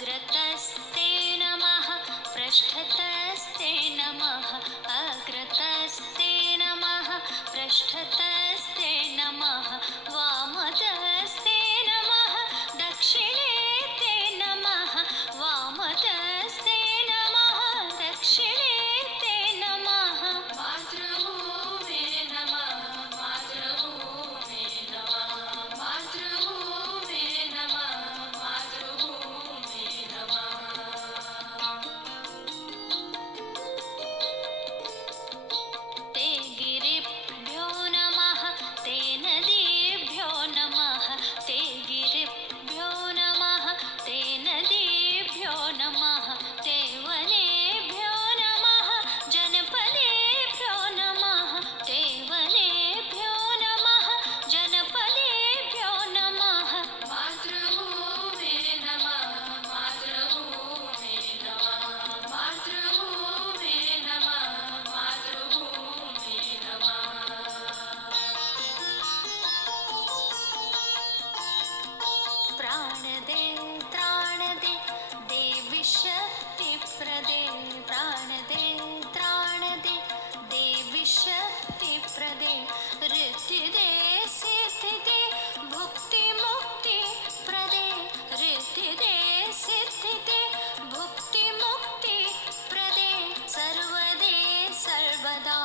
अग्रतस्ते नमः पृष्ठतस्ते नमः अग्रतस्ते नमः पृष्ठतस्ते नमः वामतस्ते नमः दक्षिणे ते नमः वामतस्ते नमः दक्षिणे ते नमः मातृभूमे नमः मातृभूमे नमः मातृभूमे नमः मातृभूमे नमः ते गिरिभ्यो नमः ते नदीभ्यो नमः ते गिरिभ्यो नमः ते नदीभ्यो नमः ते वनेभ्यो नमः जनपदेभ्यो नमः ते वनेभ्यो नमः जनपदेभ्यो नमः मातृभूमे नमः मातृभूमे नमः मातृभूमे नमः मातृभूमे नमः प्राणदे त्राणदे देवी शक्तिप्रदे प्राणदे त्राणदे देवी शक्तिप्रदे ऋद्धिदे सिद्धिदे भुक्तिमुक्तिप्रदे ऋद्धिदे सिद्धिदे भुक्तिमुक्तिप्रदे सर्वदे सर्वदा